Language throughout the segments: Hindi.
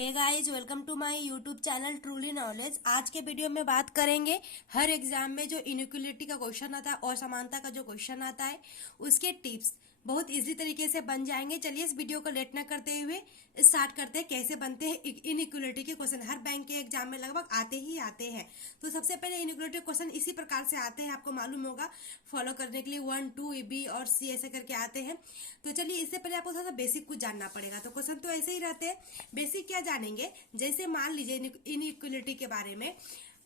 Hey guys, welcome to my YouTube channel truly knowledge. आज के वीडियो में बात करेंगे हर एग्जाम में जो इनइक्वालिटी का क्वेश्चन आता है और समानता का जो क्वेश्चन आता है उसके टिप्स बहुत इजी तरीके से बन जाएंगे। चलिए इस वीडियो को लेट न करते हुए स्टार्ट करते हैं कैसे बनते हैं इनइक्वालिटी के क्वेश्चन। हर बैंक के एग्जाम में लगभग आते ही आते हैं। तो सबसे पहले इनइक्वालिटी क्वेश्चन इसी प्रकार से आते हैं, आपको मालूम होगा। फॉलो करने के लिए 1, 2, बी और सी ऐसे करके आते हैं। तो चलिए इससे पहले आपको थोड़ा सा बेसिक कुछ जानना पड़ेगा। तो क्वेश्चन तो ऐसे ही रहते हैं। बेसिक क्या जानेंगे, जैसे मान लीजिए इनइक्वालिटी के बारे में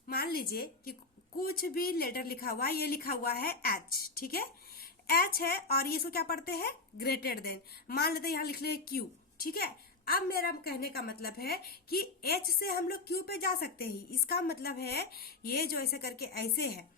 मान लीजिए कि कुछ भी लेटर लिखा हुआ है, ये लिखा हुआ है एच, ठीक है। एच है और ये इसको क्या पढ़ते हैं, ग्रेटर देन। मान लेते हैं यहाँ लिख ले क्यू, ठीक है। अब मेरा कहने का मतलब है कि एच से हम लोग क्यू पे जा सकते हैं। इसका मतलब है ये जो ऐसे करके ऐसे है,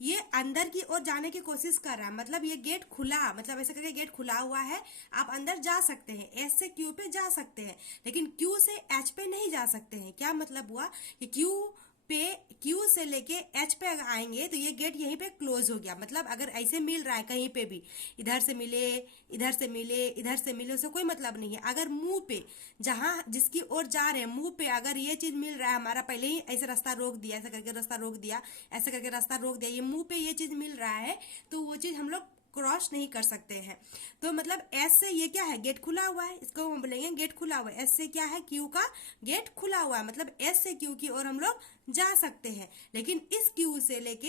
ये अंदर की ओर जाने की कोशिश कर रहा है। मतलब ये गेट खुला, मतलब ऐसे करके गेट खुला हुआ है, आप अंदर जा सकते हैं। एच से क्यू पे जा सकते हैं, लेकिन क्यू से एच पे नहीं जा सकते हैं। क्या मतलब हुआ कि क्यू से लेके एच पे अगर आएंगे तो ये गेट यहीं पे क्लोज हो गया। मतलब अगर ऐसे मिल रहा है कहीं पे भी, इधर से मिले, इधर से मिले, इधर से मिले, उससे कोई मतलब नहीं है। अगर मुंह पे, जहां जिसकी ओर जा रहे हैं मुंह पे अगर ये चीज मिल रहा है, हमारा पहले ही ऐसे रास्ता रोक दिया, ऐसा करके रास्ता रोक दिया, ऐसा करके रास्ता रोक दिया, ये मुंह पे ये चीज मिल रहा है, तो वो चीज हम लोग क्रॉस नहीं कर सकते हैं। तो मतलब एस से ये क्या है, गेट खुला हुआ है, इसको हम बोलेंगे गेट खुला हुआ है। एस से क्या है, क्यू का गेट खुला हुआ है, मतलब एस से क्यू की ओर हम लोग जा सकते हैं। लेकिन इस क्यू से लेके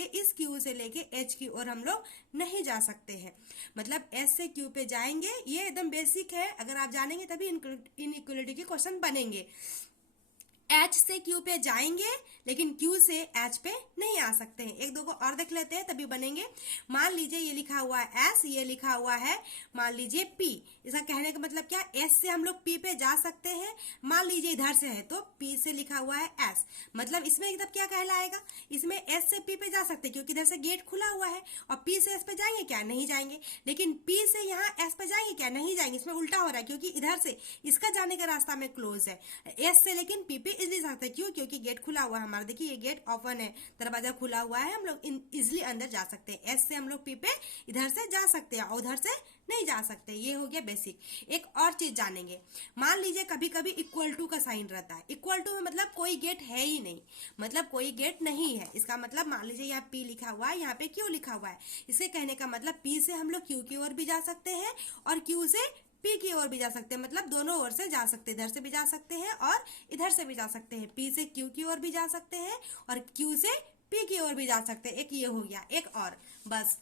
एच की ओर हम लोग नहीं जा सकते हैं। मतलब एस से क्यू पे जाएंगे, ये एकदम बेसिक है। अगर आप जानेंगे तभी इनइक्वालिटी के क्वेश्चन बनेंगे। एच से क्यू पे जाएंगे लेकिन क्यू से एच पे नहीं आ सकते हैं। एक दो को और देख लेते हैं तभी बनेंगे। मान लीजिए ये लिखा हुआ है एस, ये लिखा हुआ है मान लीजिए पी। इसका कहने का मतलब क्या, एस से हम लोग पी पे जा सकते हैं। मान लीजिए इधर से है तो पी से लिखा हुआ है एस, मतलब इसमें एकदम क्या कहलाएगा, इसमें एस से पी पे जा सकते हैं क्योंकि इधर से गेट खुला हुआ है। और पी से एस पे जाएंगे क्या, नहीं जाएंगे। लेकिन पी से यहाँ एस पे जाएंगे क्या, नहीं जाएंगे। इसमें उल्टा हो रहा है क्योंकि इधर से इसका जाने का रास्ता में क्लोज है एस से, लेकिन पी पे इजली सकते हैं। क्यों, क्योंकि गेट खुला हुआ है हमारा। देखिए ये गेट ओपन है, दरवाजा खुला हुआ है, हम लोग इजिली अंदर जा सकते हैं। एस से हम लोग पी पे इधर से जा सकते हैं और उधर से नहीं जा सकते। ये हो गया बेसिक। एक और चीज जानेंगे, मान लीजिए कभी कभी इक्वल टू का साइन रहता है। इक्वल टू मतलब कोई गेट है ही नहीं, मतलब कोई गेट नहीं है। इसका मतलब मान लीजिए यहाँ पी लिखा हुआ है, यहाँ पे क्यू लिखा हुआ है। इसके कहने का मतलब पी से हम लोग क्यू की ओर भी जा सकते हैं और क्यू से पी की ओर भी जा सकते हैं। मतलब दोनों ओर से जा सकते हैं, इधर से भी जा सकते हैं और इधर से भी जा सकते हैं। पी से क्यू की ओर भी जा सकते हैं और क्यू से पी की ओर भी जा सकते हैं। एक ये हो गया। एक और बस,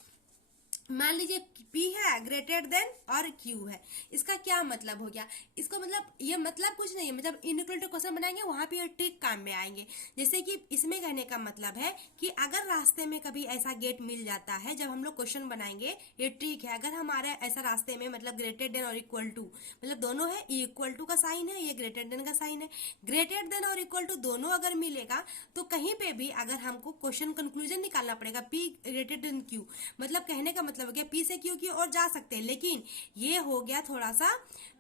मान लीजिए P है ग्रेटर देन और Q है। इसका क्या मतलब हो गया, इसको मतलब ये मतलब कुछ नहीं है। मतलब इनइक्वालिटी क्वेश्चन बनाएंगे वहां पे ये ट्रिक काम में आएंगे। जैसे कि इसमें कहने का मतलब है कि अगर रास्ते में कभी ऐसा गेट मिल जाता है, जब हम लोग क्वेश्चन बनाएंगे, ये ट्रिक है। अगर हमारे ऐसा रास्ते में मतलब ग्रेटर देन और इक्वल टू, मतलब दोनों है, ये इक्वल टू का साइन है, ये ग्रेटर देन का साइन है। ग्रेटर देन और इक्वल टू दोनों अगर मिलेगा तो कहीं पे भी अगर हमको क्वेश्चन कंक्लूजन निकालना पड़ेगा P ग्रेटर देन Q, मतलब कहने का मतलब हो गया पी से क्यू की ओर जा सकते हैं। लेकिन ये हो गया थोड़ा सा,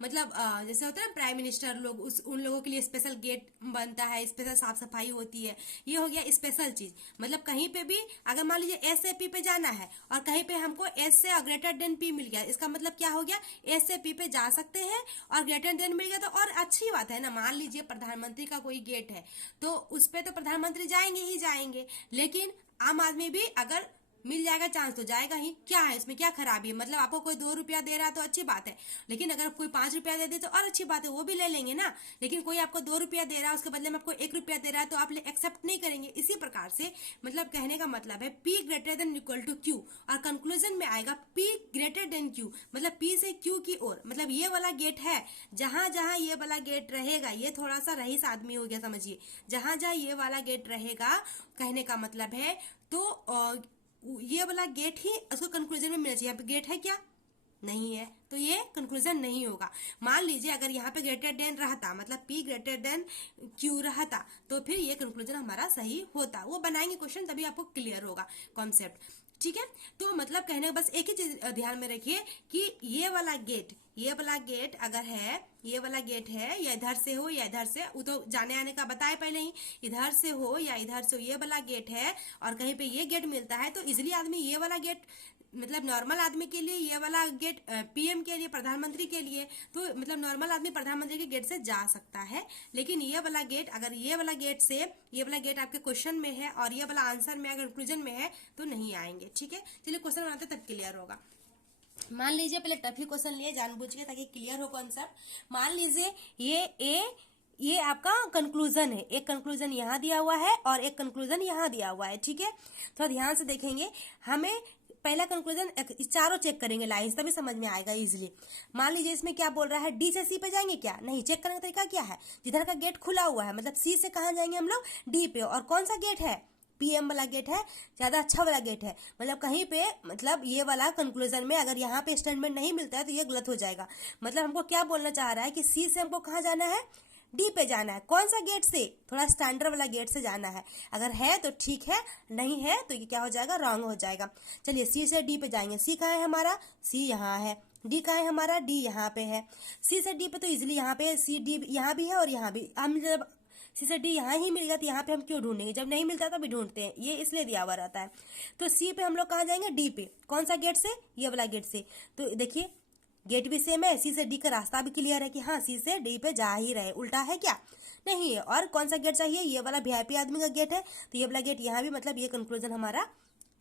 मतलब जैसे होता है ना प्राइम मिनिस्टर लोग, उन लोगों के लिए स्पेशल गेट बनता है, स्पेशल साफ सफाई होती है। ये हो गया स्पेशल चीज। मतलब कहीं पे भी अगर मान लीजिए एस से पी पे जाना है और कहीं पे हमको एस से ग्रेटर देन पी मिल गया, इसका मतलब क्या हो गया, एस से पी पे जा सकते हैं और ग्रेटर देन मिल गया तो और अच्छी बात है ना। मान लीजिए प्रधानमंत्री का कोई गेट है तो उस पर तो प्रधानमंत्री जाएंगे ही जाएंगे, लेकिन आम आदमी भी अगर मिल जाएगा चांस तो जाएगा ही। क्या है इसमें, क्या खराबी है। मतलब आपको कोई 2 रुपया दे रहा है तो अच्छी बात है, लेकिन अगर कोई 5 रुपया दे दे तो और अच्छी बात है, वो भी ले लेंगे ना। लेकिन कोई आपको 2 रुपया दे रहा है, उसके बदले में आपको 1 रुपया दे रहा है तो आप एक्सेप्ट नहीं करेंगे। इसी प्रकार से मतलब कहने का मतलब है P greater than equal to Q और कंक्लूजन में आएगा P ग्रेटर देन Q, मतलब P से Q की ओर। मतलब ये वाला गेट है, जहां जहां ये वाला गेट रहेगा, ये थोड़ा सा रईस आदमी हो गया समझिए, जहां जहां ये वाला गेट रहेगा, कहने का मतलब है तो ये वाला गेट ही उसको कंक्लूजन में मिलना चाहिए। यहाँ पे गेट है क्या, नहीं है, तो ये कंक्लूजन नहीं होगा। मान लीजिए अगर यहाँ पे ग्रेटर देन रहता, मतलब P ग्रेटर देन Q रहता, तो फिर ये कंक्लूजन हमारा सही होता। वो बनाएंगे क्वेश्चन तभी आपको क्लियर होगा कॉन्सेप्ट, ठीक है। तो मतलब कहने बस एक ही चीज ध्यान में रखिए कि ये वाला गेट अगर है, ये वाला गेट है, या इधर से हो या इधर से, वो तो जाने आने का बताए पहले ही, इधर से हो या इधर से हो, ये वाला गेट है और कहीं पे ये गेट मिलता है तो इजिली आदमी ये वाला गेट मतलब नॉर्मल आदमी के लिए ये वाला गेट, पीएम के लिए, प्रधानमंत्री के लिए तो मतलब नॉर्मल आदमी प्रधानमंत्री के गेट से जा सकता है, लेकिन ये वाला गेट, अगर ये वाला गेट से, ये वाला गेट आपके क्वेश्चन में है और ये वाला आंसर में, अगर कंक्लूजन में है तो नहीं आएंगे। ठीक है, चलिए क्वेश्चन बनाते तब क्लियर होगा। मान लीजिए पहले टफ ही क्वेश्चन लिए जानबूझ के ताकि क्लियर हो कॉन्सेप्ट। मान लीजिए ये आपका कंक्लूजन है, एक कंक्लूजन यहाँ दिया हुआ है और एक कंक्लूजन यहाँ दिया हुआ है। ठीक है, थोड़ा ध्यान से देखेंगे, हमें पहला कंक्लूजन चारों चेक करेंगे लाइन, तभी समझ में आएगा इजीली। मान लीजिए इसमें क्या बोल रहा है, डी से सी पे जाएंगे क्या, नहीं, चेक करने का तरीका क्या है, जिधर का गेट खुला हुआ है मतलब सी से कहाँ जाएंगे हम लोग, डी पे, और कौन सा गेट है, पीएम वाला गेट है, ज्यादा अच्छा वाला गेट है। मतलब कहीं पे, मतलब ये वाला कंक्लूजन में अगर यहाँ पे स्टेटमेंट नहीं मिलता है तो ये गलत हो जाएगा। मतलब हमको क्या बोलना चाह रहा है कि सी से हमको कहाँ जाना है, डी पे जाना है। कौन सा गेट से, थोड़ा स्टैंडर्ड वाला गेट से जाना है। अगर है तो ठीक है, नहीं है तो ये क्या हो जाएगा, रॉन्ग हो जाएगा। चलिए सी से डी पे जाएंगे, सी कहाँ है हमारा, सी यहाँ है, डी कहाँ है हमारा, डी यहाँ पे है। सी से डी पे तो इजिली यहाँ पे सी डी यहाँ भी है और यहाँ भी, हम जब सी से डी यहाँ ही मिल गया तो यहाँ पे हम क्यों ढूंढेंगे, जब नहीं मिलता तो भी ढूंढते हैं, ये इसलिए दिया हुआ रहता है। तो सी पे हम लोग कहाँ जाएंगे, डी पे, कौन सा गेट से, ये वाला गेट से। तो देखिए गेट भी सेम है, सी से डी का रास्ता भी क्लियर है कि हाँ सी से डी पे जा ही रहे, उल्टा है क्या, नहीं है। और कौन सा गेट चाहिए, ये वाला वीआईपी आदमी का गेट है, तो ये वाला गेट यहाँ भी, मतलब ये कंक्लूजन हमारा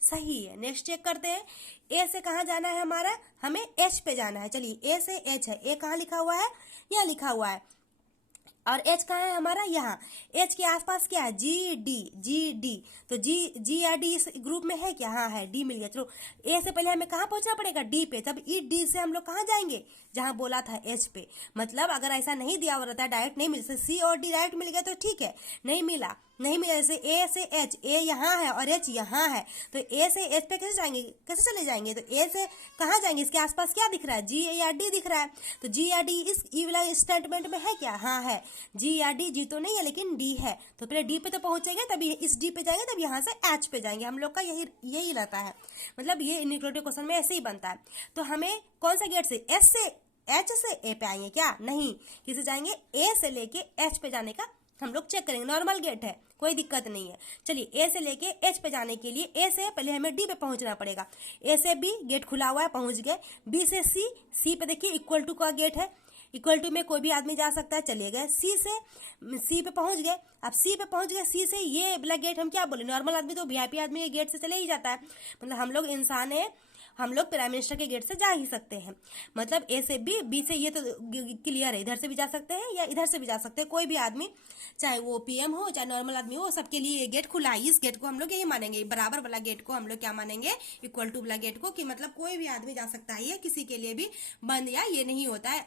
सही है। नेक्स्ट चेक करते हैं, ए से कहाँ जाना है हमारा, हमें एच पे जाना है। चलिए ए से एच है, ए कहाँ लिखा हुआ है, यहाँ लिखा हुआ है, और एच कहाँ है हमारा, यहाँ। एच के आसपास क्या है, जी डी, तो जी या डी इस ग्रुप में है क्या, हाँ है, डी मिल गया। चलो ए से पहले हमें कहाँ पहुंचना पड़ेगा, डी पे, तब ई डी से हम लोग कहाँ जाएंगे, जहां बोला था एच पे। मतलब अगर ऐसा नहीं दिया हुआ रहता है, डायरेक्ट नहीं मिल, सी और डी डायरेक्ट मिल गया तो ठीक है, नहीं मिला जैसे ए से एच, ए यहाँ है और एच यहाँ है, तो ए से एच पे कैसे जाएंगे, कैसे चले जाएंगे, तो ए से कहाँ जाएंगे, इसके आसपास क्या दिख रहा है, जी या डी दिख रहा है, तो जी या डी इस ई वाला स्टेटमेंट में है क्या, हाँ है, जी या डी, जी तो नहीं है लेकिन डी है, तो पहले डी पे तो पहुंचेंगे तभी इस डी पे जाएंगे, तब यहाँ से एच पे जाएंगे। हम लोग का यही रहता है, मतलब ये इनइक्वालिटी क्वेश्चन में ऐसे ही बनता है। तो हमें कौन सा गेट से, एच से, एच से ए पे आएंगे क्या, नहीं, किसे जाएंगे, ए से लेके एच पे जाने का हम लोग चेक करेंगे, नॉर्मल गेट है, कोई दिक्कत नहीं है। चलिए ए से लेके एच पे जाने के लिए, ए से पहले हमें डी पे पहुंचना पड़ेगा, ए से बी गेट खुला हुआ है, पहुंच गए। बी से सी, सी पे देखिए इक्वल टू का गेट है, इक्वल टू में कोई भी आदमी जा सकता है, चले गए। सी से सी पे पहुंच गए, अब सी पे पहुंच गए, सी से ये वाला गेट हम क्या बोले, नॉर्मल आदमी तो वीआईपी आदमी के गेट से चले ही जाता है, मतलब हम लोग इंसान है, हम लोग प्राइम मिनिस्टर के गेट से जा ही सकते हैं। मतलब ए से बी, बी से ये तो क्लियर है, इधर से भी जा सकते हैं या इधर से भी जा सकते हैं, कोई भी आदमी, चाहे वो पीएम हो चाहे नॉर्मल आदमी हो, सबके लिए ये गेट खुला है। इस गेट को हम लोग यही मानेंगे, बराबर वाला गेट को हम लोग क्या मानेंगे, इक्वल टू वाला गेट को, कि मतलब कोई भी आदमी जा सकता है, ये किसी के लिए भी बंद या ये नहीं होता है,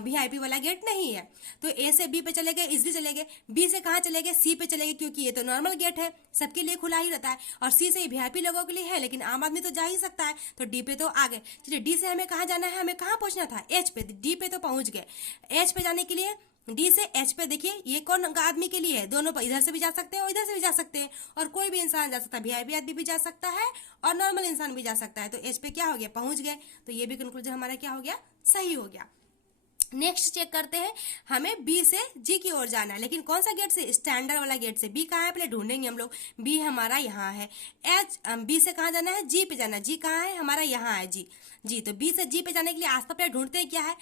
वीआईपी वाला गेट नहीं है। तो ए से बी पे चले गए, इजिली चले गए। बी से कहाँ चले गए, सी पे चले गए, क्योंकि ये तो नॉर्मल गेट है, सबके लिए खुला ही रहता है, और सी से वीआईपी लोगों के लिए है, लेकिन आम आदमी तो जा ही सकता है, तो डी पे तो आ गए। चलिए डी से हमें कहाँ जाना है, हमें कहाँ पहुंचना था, एच पे, डी पे तो पहुंच गए। एच पे जाने के लिए डी से एच पे, देखिए ये कौन आदमी के लिए है, दोनों पर, इधर से भी जा सकते हैं और इधर से भी जा सकते हैं, और कोई भी इंसान जा सकता है, वीआईपी आदमी भी जा सकता है और नॉर्मल इंसान भी जा सकता है। तो एच पे क्या हो गया, पहुंच गए, तो ये भी कंक्लूजन हमारा क्या हो गया, सही हो गया। नेक्स्ट चेक करते हैं, हमें बी से जी की ओर जाना है, लेकिन कौन सा गेट से, स्टैंडर्ड वाला गेट से। बी कहाँ है, पहले ढूंढेंगे हम लोग, बी हमारा यहाँ है। एच, बी से कहाँ जाना है, जी पे जाना है, जी कहाँ है हमारा, यहाँ है जी, तो बी से जी पे जाने के लिए आसपास पहले ढूंढते हैं क्या है,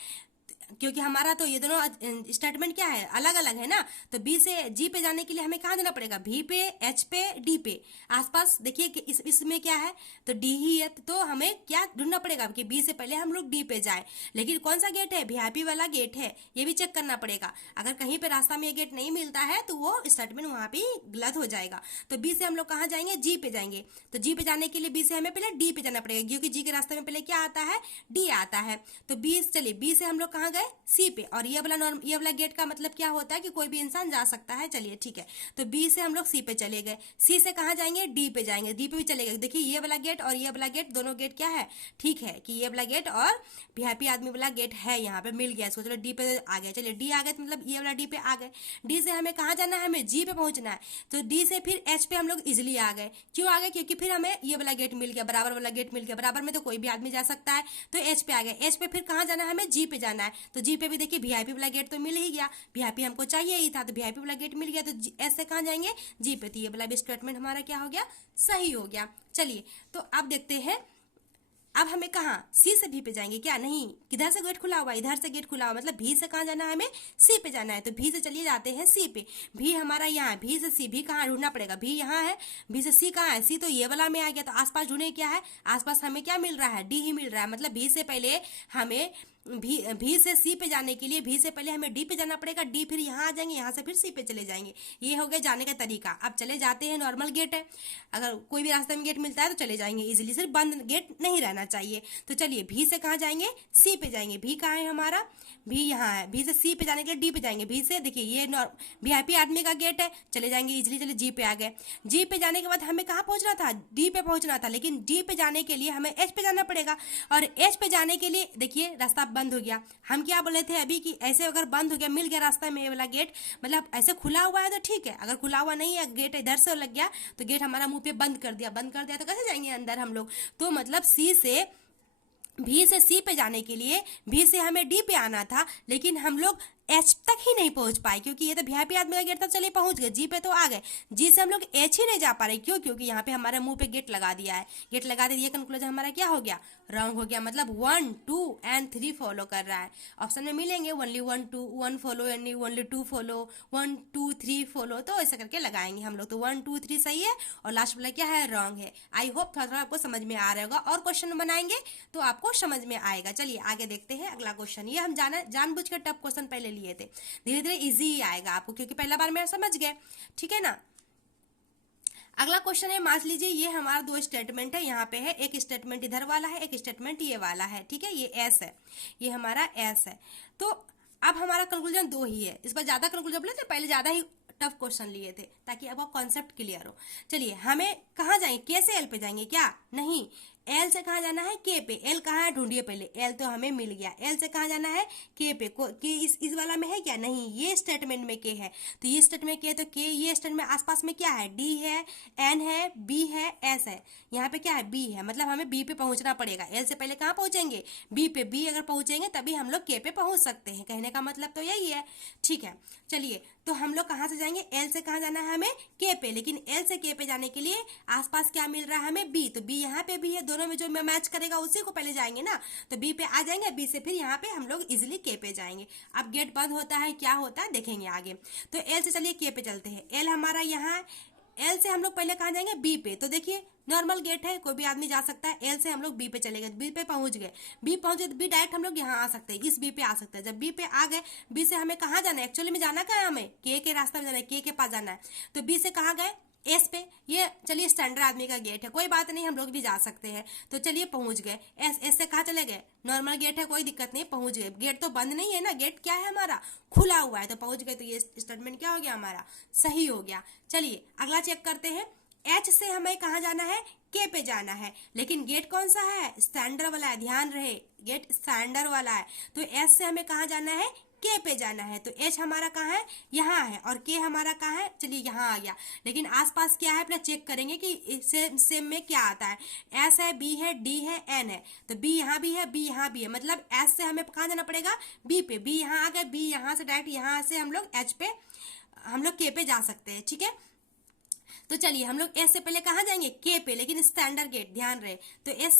क्योंकि हमारा तो ये दोनों स्टेटमेंट क्या है, अलग अलग है ना, तो बी से जी पे जाने के लिए हमें कहाँ जाना पड़ेगा, भी पे, एच पे, डी पे, आसपास देखिए कि इसमें क्या है, तो डी ही है, तो हमें क्या ढूंढना पड़ेगा कि बी से पहले हम लोग डी पे जाए, लेकिन कौन सा गेट है, वीआईपी वाला गेट है, ये भी चेक करना पड़ेगा। अगर कहीं पे रास्ता में ये गेट नहीं मिलता है तो वो स्टेटमेंट वहां पे गलत हो जाएगा। तो बी से हम लोग कहाँ जाएंगे, जी पे जाएंगे, तो जी पे जाने के लिए बी से हमें पहले डी पे जाना पड़ेगा, क्योंकि जी के रास्ते में पहले क्या आता है, डी आता है। तो बी, चलिए बी से हम लोग कहाँ गए, सी पे, और ये वाला गेट का मतलब क्या होता है कि कोई भी इंसान जा सकता है। चलिए ठीक है, तो बी से हम लोग सी पे चले गए, सी से कहाँ जाएंगे, डी पे जाएंगे, डी पे भी चले गए। देखिए ये वाला गेट और ये वाला गेट, दोनों गेट क्या है, ठीक है कि ये वाला गेट और वीआईपी आदमी वाला गेट है, यहाँ पे मिल गया इसको। चलो डी पे आ गए, चलिए डी आ गए, तो मतलब ये वाला डी पे आ गए। डी से हमें कहाँ जाना है, हमें जी पे पहुंचना है, तो डी से फिर एच पे हम लोग इजिली आ गए। क्यों आ गए, क्योंकि फिर हमें ये वाला गेट मिल गया, बराबर वाला गेट मिल गया, बराबर में तो कोई भी आदमी जा सकता है, तो एच पे आ गए। एच पे फिर कहाँ जाना है, हमें जी पे जाना है, तो जी पे भी देखिए वीआईपी वाला गेट तो मिल ही गया, वीआईपी हमको चाहिए ही था, तो वीआईपी वाला गेट मिल गया, तो एस से कहाँ जाएंगे, जी पे, तो ये वाला भी स्टेटमेंट हमारा क्या हो गया, सही हो गया। चलिए तो अब देखते हैं अब हमें कहाँ सी से भी पे जाएंगे क्या? नहीं, किधर से गेट खुला हुआ है? इधर से गेट खुला हुआ, मतलब भी से कहाँ जाना है? हमें सी पे जाना है। तो भी से चलिए जाते हैं सी पे। भी हमारा यहाँ है, भी से सी, भी कहाँ ढूंढना पड़ेगा? भी यहाँ है, भी से सी कहाँ है? सी तो ये वाला में आ गया। तो आसपास ढूंढे क्या है? आसपास हमें क्या मिल रहा है? डी ही मिल रहा है। मतलब भी से पहले हमें भी से सी पे जाने के लिए भी से पहले हमें डी पे जाना पड़ेगा। डी फिर यहाँ आ जाएंगे, यहाँ से फिर सी पे चले जाएंगे। ये हो गया जाने का तरीका। अब चले जाते हैं, नॉर्मल गेट है, अगर कोई भी रास्ते में गेट मिलता है तो चले जाएंगे इजीली, सिर्फ बंद गेट नहीं रहना चाहिए। तो चलिए भी से कहाँ जाएंगे? सी पे जाएंगे। भी कहाँ है हमारा? भी यहाँ है। भी से सी पे जाने के लिए डी पे जाएंगे। भी से देखिए ये वीआईपी आदमी का गेट है, चले जाएंगे इजीली। चलिए जी पे आ गए। जी पे जाने के बाद हमें कहाँ पहुंचना था? डी पे पहुंचना था, लेकिन डी पे जाने के लिए हमें एच पे जाना पड़ेगा। और एच पे जाने के लिए देखिए रास्ता बंद हो गया। हम क्या बोले थे अभी कि ऐसे अगर बंद हो गया, मिल गया रास्ता में ये वाला गेट, मतलब ऐसे खुला हुआ है तो ठीक है, अगर खुला हुआ नहीं है, गेट इधर से लग गया तो गेट हमारा मुंह पे बंद कर दिया। बंद कर दिया तो कैसे जाएंगे अंदर हम लोग? तो मतलब सी से भी से सी पे जाने के लिए भी से हमें डी पे आना था, लेकिन हम लोग एच तक ही नहीं पहुंच पाए, क्योंकि ये तो वीआईपी आदमी का गेट था, चलिए पहुंच गए। जी पे तो आ गए, जी से हम लोग एच ही नहीं जा पा रहे। क्यों? क्योंकि यहाँ पे हमारे मुंह पे गेट लगा दिया है। गेट लगा दिया, कंक्लूजन हमारा क्या हो गया? रॉन्ग हो गया। मतलब 1 2 एंड 3 फॉलो कर रहा है। ऑप्शन में मिलेंगे ओनली 1 2 1 फॉलो, यानी ओनली 2 फॉलो, 1 2 3 फॉलो, तो ऐसा करके लगाएंगे हम लोग। तो 1 2 3 सही है और लास्ट वाला क्या है? रॉन्ग है। आई होप थोड़ा थोड़ा आपको समझ में आ रहा होगा, और क्वेश्चन बनाएंगे तो आपको समझ में आएगा। चलिए आगे देखते हैं अगला क्वेश्चन। ये हम जानबूझ कर टफ क्वेश्चन पहले लिए थे, धीरे धीरे इजी ही आएगा आपको, क्योंकि पहला बार में समझ गए, ठीक है ना। अगला क्वेश्चन है, मान लीजिए ये हमारा 2 स्टेटमेंट है, यहाँ पे है एक स्टेटमेंट इधर वाला है, एक स्टेटमेंट ये वाला है, ठीक है। ये एस है, ये हमारा एस है। तो अब हमारा कंक्लूजन 2 ही है। इस पर ज्यादा कंक्लूजन बोले थे, पहले ज्यादा ही टफ क्वेश्चन लिए थे ताकि अब आप कॉन्सेप्ट क्लियर हो। चलिए हमें कहाँ जाएंगे? के से एल पे जाएंगे क्या? नहीं, एल से कहाँ जाना है? के पे। एल कहाँ है? ढूंढिए पहले। एल तो हमें मिल गया। एल से कहाँ जाना है? के पे। के इस वाला में है क्या? नहीं, ये स्टेटमेंट में के है, तो ये स्टेटमेंट के, तो के ये स्टेटमेंट आसपास में क्या है? डी है, एन है, बी है, एस है। यहाँ पे क्या है? बी है, मतलब हमें बी पे पहुंचना पड़ेगा। एल से पहले कहाँ पहुंचेंगे? बी पे। बी अगर पहुंचेंगे तभी हम लोग के पे पहुंच सकते हैं। कहने का मतलब तो यही है, ठीक है। चलिए तो हम लोग कहाँ से जाएंगे? एल से कहाँ जाना है हमें? के पे। लेकिन एल से के पे जाने के लिए आसपास क्या मिल रहा है हमें? बी। तो बी यहाँ पे भी है, दोनों में जो मैच करेगा उसी को पहले जाएंगे ना। तो बी पे आ जाएंगे, बी से फिर यहाँ पे हम लोग इजिली के पे जाएंगे। अब गेट बंद होता है, क्या होता है देखेंगे आगे। तो एल से चलिए के पे चलते हैं। एल हमारा यहाँ, एल से हम लोग पहले कहाँ जाएंगे? बी पे। तो देखिए नॉर्मल गेट है, कोई भी आदमी जा सकता है। एल से हम लोग बी पे चले गए, बी पे पहुंच गए। बी पहुंचे तो बी डायरेक्ट हम लोग यहाँ आ सकते हैं, इस बी पे आ सकते हैं। जब बी पे आ गए, बी से हमें कहाँ जाना है? एक्चुअली में जाना कहाँ है हमें? के रास्ते में जाना है, के पास जाना है। तो बी से कहाँ गए? एस पे। ये चलिए स्टैंडर्ड आदमी का गेट है, कोई बात नहीं, हम लोग भी जा सकते हैं। तो चलिए पहुंच गए। एस से कहाँ चले गए? नॉर्मल गेट है, कोई दिक्कत नहीं, पहुंच गए। गेट तो बंद नहीं है ना, गेट क्या है हमारा? खुला हुआ है, तो पहुंच गए। तो ये स्टेटमेंट क्या हो गया हमारा? सही हो गया। चलिए अगला चेक करते हैं। एच से हमें कहाँ जाना है? के पे जाना है, लेकिन गेट कौन सा है? स्टैंडर्ड वाला है, ध्यान रहे गेट स्टैंडर्ड वाला है। तो एस से हमें कहाँ जाना है? के पे जाना है। तो एच हमारा कहाँ है? यहाँ है, और के हमारा कहाँ है? चलिए यहाँ आ गया। लेकिन आसपास क्या है अपना चेक करेंगे कि सेम में क्या आता है। एस है, बी है, डी है, एन है। तो बी यहाँ भी है, बी यहाँ भी है, मतलब एस से हमें कहाँ जाना पड़ेगा? बी पे। बी यहाँ आ गए, बी यहाँ से डायरेक्ट यहाँ से हम लोग एच पे, हम लोग के पे जा सकते हैं, ठीक है। तो चलिए हम लोग एस से पहले कहाँ जाएंगे? के पे, लेकिन स्टैंडर्ड गेट, ध्यान रहे। तो एस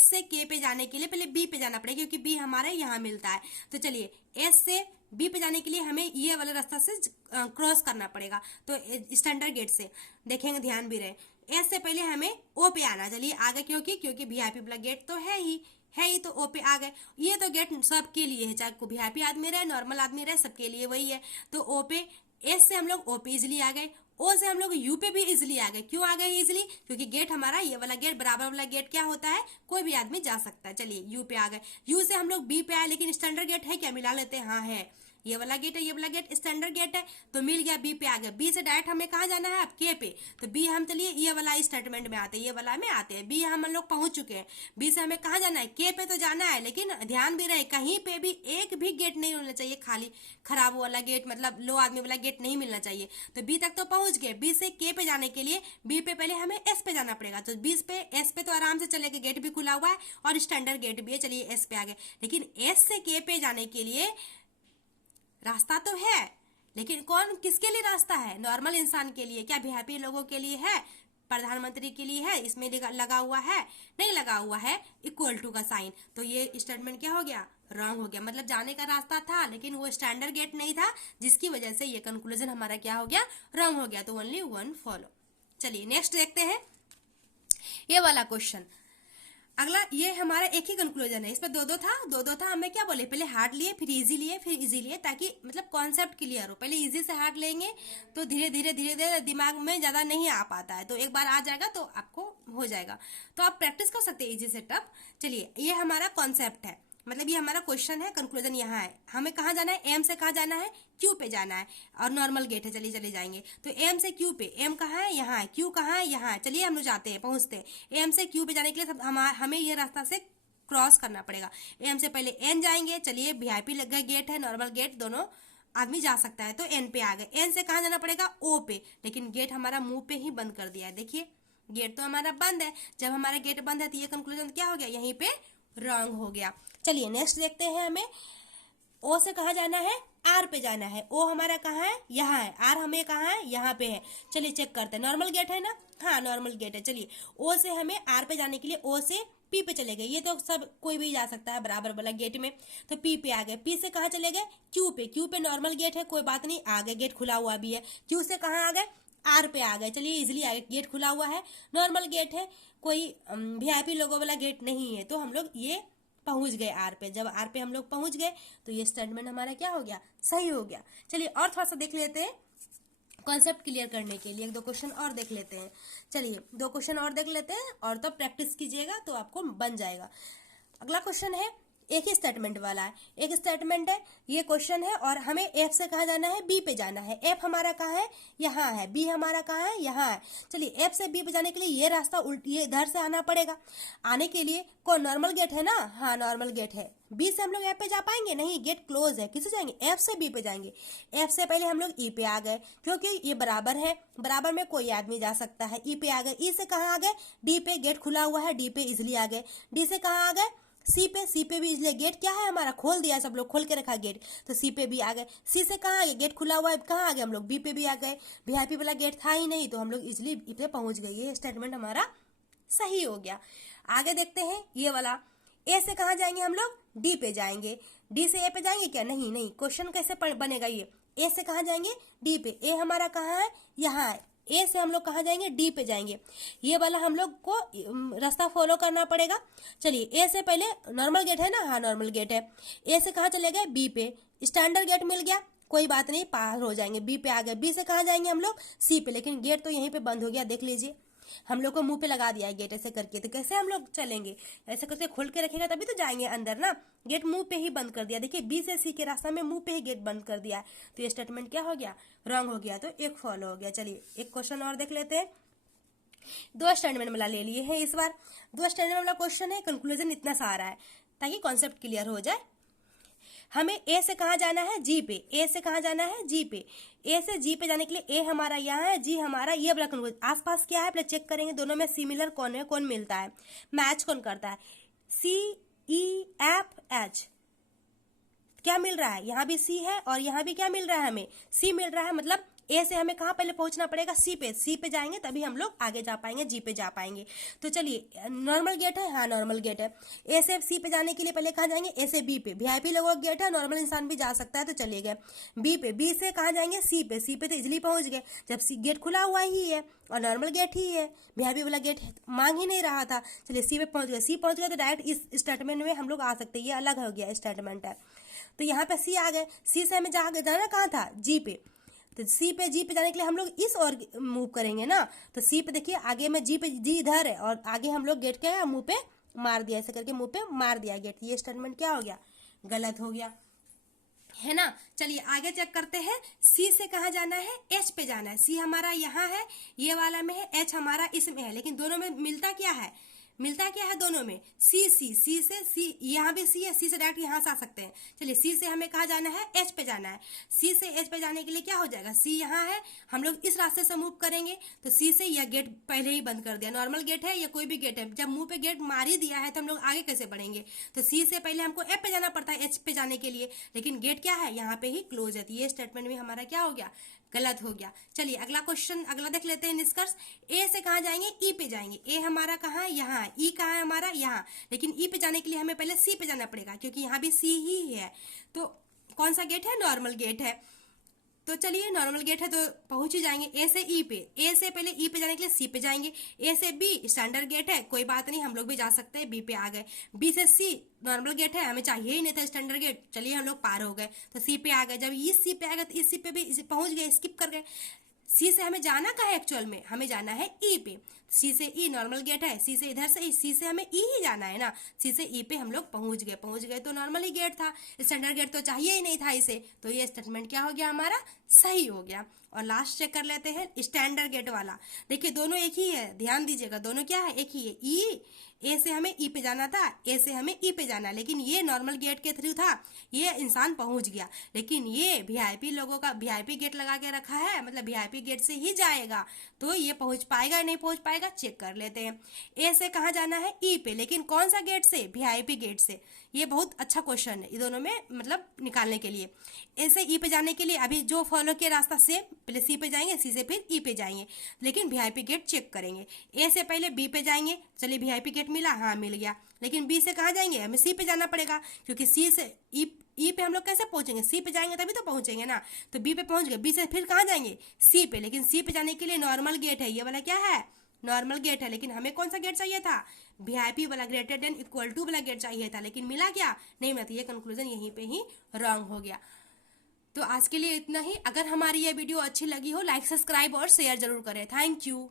से के पे जाने के लिए पहले बी पे जाना पड़ेगा, क्योंकि बी हमारे यहाँ मिलता है। तो चलिए एस से बी पे जाने के लिए हमें ये वाला रास्ता से क्रॉस करना पड़ेगा। तो स्टैंडर्ड गेट से देखेंगे, ध्यान भी रहे। एस से पहले हमें ओ पे आना। चलिए आगे, क्योंकि वीआईपी वाला गेट तो है ही, तो ओ पे आ गए। ये तो गेट सबके लिए है, चाहे कोई वीआईपी आदमी रहे, नॉर्मल आदमी रहे, सबके लिए वही है। तो ओ पे, एस से हम लोग ओ पे इजिली आ गए। ओ से हम लोग यू पे भी इजिली आ गए। क्यों आ गए इजिली? क्योंकि गेट हमारा ये वाला गेट, बराबर वाला गेट क्या होता है? कोई भी आदमी जा सकता है। चलिए यू पे आ गए। यू से हम लोग बी पे आए, लेकिन स्टैंडर्ड गेट है क्या? मिला लेते हैं, हाँ है। ये वाला गेट है, ये वाला गेट स्टैंडर्ड गेट है, तो मिल गया। बी पे आ गया। बी से डायरेक्ट हमें कहाँ जाना है? अब के पे। तो बी हम चलिए ये वाला स्टेटमेंट में आते हैं, ये वाला में आते हैं। बी हम लोग पहुंच चुके हैं। बी से हमें कहाँ जाना है? के पे तो जाना है, लेकिन ध्यान भी रहे कहीं पे भी एक भी गेट नहीं होना चाहिए खाली, खराब वाला गेट, मतलब लो आदमी वाला गेट नहीं मिलना चाहिए। तो बी तक तो पहुंच गए। बी से के पे जाने के लिए बी पे पहले हमें एस पे जाना पड़ेगा। तो बी पे, एस पे तो आराम से चलेगा, गेट भी खुला हुआ है और स्टैंडर्ड गेट भी है। चलिए एस पे आ गए। लेकिन एस से के पे जाने के लिए रास्ता तो है, लेकिन कौन किसके लिए रास्ता है? नॉर्मल इंसान के लिए, क्या वीआईपी लोगों के लिए है? प्रधानमंत्री के लिए है, इसमें लगा हुआ है, नहीं लगा हुआ है इक्वल टू का साइन, तो ये स्टेटमेंट क्या हो गया, रॉन्ग हो गया। मतलब जाने का रास्ता था लेकिन वो स्टैंडर्ड गेट नहीं था, जिसकी वजह से ये कंक्लूजन हमारा क्या हो गया, रॉन्ग हो गया। तो ओनली वन फॉलो। चलिए नेक्स्ट देखते हैं ये वाला क्वेश्चन। अगला ये हमारा एक ही कंक्लूजन है, इसमें दो था। हमें क्या बोले, पहले हार्ड लिए फिर इजी लिए फिर इजी लिए, ताकि मतलब कॉन्सेप्ट क्लियर हो। पहले इजी से हार्ड लेंगे तो धीरे धीरे दिमाग में ज्यादा नहीं आ पाता है, तो एक बार आ जाएगा तो आपको हो जाएगा। तो आप प्रैक्टिस कर सकते हैं इजी से टफ। चलिए ये हमारा कॉन्सेप्ट है, मतलब ये हमारा क्वेश्चन है, कंक्लूजन यहाँ है। हमें कहाँ जाना है, एम से कहाँ जाना है, क्यू पे जाना है, और नॉर्मल गेट है, चलिए चले जाएंगे। तो एम से क्यू पे, एम कहाँ है, यहाँ है, क्यू कहाँ है, यहाँ है। चलिए हम लोग जाते हैं, पहुंचते हैं। एम से क्यू पे जाने के लिए हमें ये रास्ता से क्रॉस करना पड़ेगा। एम से पहले एन जाएंगे, चलिए वीआईपी लग गया गेट है, नॉर्मल गेट, दोनों आदमी जा सकता है। तो एन पे आ गए। एन से कहाँ जाना पड़ेगा, ओ पे, लेकिन गेट हमारा मुंह पे ही बंद कर दिया है। देखिए गेट तो हमारा बंद है, जब हमारा गेट बंद है तो ये कंक्लूजन क्या हो गया, यहीं पे रॉन्ग हो गया। चलिए नेक्स्ट देखते हैं, हमें ओ से कहाँ जाना है, आर पे जाना है। ओ हमारा कहाँ है, यहाँ है। आर हमें कहाँ है, यहाँ पे है। चलिए चेक करते हैं, नॉर्मल गेट है ना, हाँ नॉर्मल गेट है। चलिए ओ से हमें आर पे जाने के लिए ओ से पी पे चले गए, ये तो सब कोई भी जा सकता है बराबर वाला गेट में। तो पी पे आ गए, पी से कहाँ चले गए, क्यू पे। क्यू पे नॉर्मल गेट है, कोई बात नहीं, आगे गेट खुला हुआ भी है। क्यू से कहाँ आ गए, आर पे आ गए, चलिए इजिली आ गए, गेट खुला हुआ है, नॉर्मल गेट है, कोई वीआईपी लोगों वाला गेट नहीं है। तो हम लोग ये पहुंच गए आर पे। जब आर पे हम लोग पहुंच गए तो ये स्टेटमेंट हमारा क्या हो गया, सही हो गया। चलिए और थोड़ा सा देख लेते हैं, कॉन्सेप्ट क्लियर करने के लिए एक दो क्वेश्चन और देख लेते हैं। चलिए दो क्वेश्चन और देख लेते हैं, और तो प्रैक्टिस कीजिएगा तो आपको बन जाएगा। अगला क्वेश्चन है, एक ही स्टेटमेंट वाला है, एक स्टेटमेंट है, ये क्वेश्चन है, और हमें एफ से कहाँ जाना है, बी पे जाना है। एफ हमारा कहाँ है, यहाँ है, बी हमारा कहाँ है, यहाँ है। चलिए एफ से बी पे जाने के लिए ये रास्ता उल्ट, ये इधर से आना पड़ेगा। आने के लिए कौन, नॉर्मल गेट है ना, हाँ नॉर्मल गेट है। बी से हम लोग एफ पे जा पाएंगे नहीं, गेट क्लोज है। किससे जाएंगे, एफ से बी पे जाएंगे। एफ से पहले हम लोग ई पे आ गए, क्योंकि ये बराबर है, बराबर में कोई आदमी जा सकता है। ई पे आ गए, ई से कहाँ आ गए, डी पे, गेट खुला हुआ है, डी पे इजिली आ गए। डी से कहाँ आ गए, सी पे, सी पे भी इसलिए गेट क्या है हमारा, खोल दिया, सब लोग खोल के रखा गेट, तो सी पे भी आ गए। सी से कहाँ आ गए, गेट खुला हुआ है, कहाँ आ गए हम लोग, बी पे भी आ गए। वीआईपी वाला गेट था ही नहीं, तो हम लोग इजिली बी पे पहुंच गए। ये स्टेटमेंट हमारा सही हो गया। आगे देखते हैं ये वाला, ए से कहाँ जाएंगे हम लोग, डी पे जाएंगे। डी से ए पे जाएंगे क्या, नहीं नहीं, क्वेश्चन कैसे बनेगा ये, ए से कहाँ जाएंगे, डी पे। ए हमारा कहाँ है, यहाँ है। ए से हम लोग कहाँ जाएंगे, डी पे जाएंगे। ये वाला हम लोग को रास्ता फॉलो करना पड़ेगा। चलिए ए से पहले नॉर्मल गेट है ना, हाँ नॉर्मल गेट है। ए से कहाँ चले गए, बी पे, स्टैंडर्ड गेट मिल गया, कोई बात नहीं, पार हो जाएंगे। बी पे आ गए, बी से कहाँ जाएंगे हम लोग, सी पे, लेकिन गेट तो यहीं पे बंद हो गया, देख लीजिए, हम लोग को मुंह पे लगा दिया है गेट ऐसे करके, तो कैसे हम लोग चलेंगे, ऐसे करके खोल के रखेगा तभी तो जाएंगे अंदर ना, गेट मुंह पे ही बंद कर दिया। देखिए बी से सी के रास्ता में मुंह पे ही गेट बंद कर दिया, तो ये स्टेटमेंट क्या हो गया, रॉन्ग हो गया, तो एक फॉलो हो गया। चलिए एक क्वेश्चन और देख लेते हैं, दो स्टेटमेंट वाला ले लिए हैं इस बार, दो स्टेटमेंट वाला क्वेश्चन है, कंक्लूजन इतना सारा है ताकि कॉन्सेप्ट क्लियर हो जाए। हमें ए से कहाँ जाना है, जी पे। ए से कहाँ जाना है, जी पे। ए से जी पे जाने के लिए ए हमारा यहाँ है, जी हमारा ये वाला कंक्लूजन। आसपास क्या है पहले चेक करेंगे, दोनों में सिमिलर कौन है, कौन मिलता है, मैच कौन करता है। सी ई एफ एच क्या मिल रहा है, यहाँ भी सी है और यहाँ भी क्या मिल रहा है, हमें सी मिल रहा है। मतलब ए से हमें कहाँ पहले पहुंचना पड़ेगा, सी पे। सी पे जाएंगे तभी हम लोग आगे जा पाएंगे, जी पे जा पाएंगे। तो चलिए नॉर्मल गेट है, हाँ नॉर्मल गेट है। ए से सी पे जाने के लिए पहले कहाँ जाएंगे, ए से बी पे। वीआईपी लोगों का गेट है, नॉर्मल इंसान भी जा सकता है, तो चले गए बी पे। बी से कहाँ जाएंगे, सी पे। सी पे तो इजिली पहुंच गए, जब सी गेट खुला हुआ ही है और नॉर्मल गेट ही है, वीआईपी वाला गेट मांग ही नहीं रहा था। चलिए सी पे पहुंच गए, सी पहुंच गए तो डायरेक्ट इस स्टेटमेंट में हम लोग आ सकते हैं, ये अलग हो गया स्टेटमेंट है। तो यहाँ पे सी आ गए, सी से हमें जाना कहाँ था, जी पे। तो सी पे, जी पे जाने के लिए हम लोग इस और मूव करेंगे ना, तो सी पे देखिए आगे में जी पे, जी इधर है और आगे हम लोग गेट क्या है, मुंह पे मार दिया, ऐसे करके मुंह पे मार दिया गेट। ये स्टेटमेंट क्या हो गया, गलत हो गया, है ना। चलिए आगे चेक करते हैं, सी से कहाँ जाना है, एच पे जाना है। सी हमारा यहाँ है, ये वाला में है, एच हमारा इसमें है, लेकिन दोनों में मिलता क्या है, मिलता क्या है दोनों में, सी सी। सी से सी, यहाँ भी सी है, सी से डायरेक्ट यहाँ से आ सकते हैं। चलिए सी से हमें कहाँ जाना है, एच पे जाना है। सी से एच पे जाने के लिए क्या हो जाएगा, सी यहाँ है, हम लोग इस रास्ते से मूव करेंगे, तो सी से यह गेट पहले ही बंद कर दिया, नॉर्मल गेट है या कोई भी गेट है, जब मुंह पे गेट मार ही दिया है तो हम लोग आगे कैसे बढ़ेंगे। तो सी से पहले हमको एफ पे जाना पड़ता है एच पे जाने के लिए, लेकिन गेट क्या है, यहाँ पे ही क्लोज है। तो ये स्टेटमेंट भी हमारा क्या हो गया, गलत हो गया। चलिए अगला क्वेश्चन, अगला देख लेते हैं निष्कर्ष। ए से कहाँ जाएंगे, ई पे जाएंगे। ए हमारा कहाँ है, यहाँ। ई कहाँ है हमारा, यहाँ। लेकिन ई पे जाने के लिए हमें पहले सी पे जाना पड़ेगा, क्योंकि यहाँ भी सी ही है। तो कौन सा गेट है, नॉर्मल गेट है। तो चलिए नॉर्मल गेट है तो पहुंच ही जाएंगे ए से ई पे। ए से पहले ई पे जाने के लिए सी पे जाएंगे। ए से बी स्टैंडर्ड गेट है, कोई बात नहीं, हम लोग भी जा सकते हैं, बी पे आ गए। बी से सी नॉर्मल गेट है, हमें चाहिए ही नहीं था स्टैंडर्ड गेट, चलिए हम लोग पार हो गए तो सी पे आ गए। जब इस सी पे आ गए तो इस सी पे भी पहुंच गए, स्किप कर गए। सी से हमें जाना कहाँ है, एक्चुअल में हमें जाना है ई पे। सी से ई नॉर्मल गेट है, सी से इधर से ई, सी से हमें ई ही जाना है ना। सी से ई पे हम लोग पहुंच गए तो नॉर्मल ही गेट था, स्टैंडर्ड गेट तो चाहिए ही नहीं था इसे, तो ये स्टेटमेंट क्या हो गया हमारा, सही हो गया। और लास्ट चेक कर लेते हैं स्टैंडर्ड गेट वाला। देखिए दोनों एक ही है, ध्यान दीजिएगा, दोनों क्या है, एक ही है। ई, ए से हमें ई पे जाना था, ए से हमें ई पे जाना, लेकिन ये नॉर्मल गेट के थ्रू था, ये इंसान पहुंच गया। लेकिन ये वीआईपी लोगों का वीआईपी गेट लगा के रखा है, मतलब वीआईपी गेट से ही जाएगा, तो ये पहुंच पाएगा या नहीं पहुंच पाएगा, चेक कर लेते हैं। ए से कहाँ जाना है, ई पे, लेकिन कौन सा गेट से, वीआईपी गेट से। ये बहुत अच्छा क्वेश्चन है, ये दोनों में मतलब निकालने के लिए। ए से ई पे जाने के लिए अभी जो फॉलो किया रास्ता सेम, पहले सी पे जाएंगे, सी से फिर ई पे जाएंगे, लेकिन वीआईपी गेट चेक करेंगे। ए से पहले बी पे जाएंगे, चलिए वीआईपी गेट मिला, हाँ मिल गया। लेकिन बी से कहाँ जाएंगे, हमें सी पे जाना पड़ेगा, क्योंकि सी से ई पे हम लोग कैसे पहुंचेंगे, सी पे जाएंगे तभी तो पहुंचेंगे ना। तो बी पे पहुंच गए, बी से फिर कहाँ जाएंगे, सी पे, लेकिन सी पे जाने के लिए नॉर्मल गेट है, ये वाला क्या है, नॉर्मल गेट है। लेकिन हमें कौन सा गेट चाहिए था, वीआईपी वाला, ग्रेटर देन इक्वल टू वाला गेट चाहिए था, लेकिन मिला क्या, नहीं मिला। तो ये कंक्लूजन यहीं पे ही रॉन्ग हो गया। तो आज के लिए इतना ही। अगर हमारी ये वीडियो अच्छी लगी हो, लाइक, सब्सक्राइब और शेयर जरूर करें। Thank you.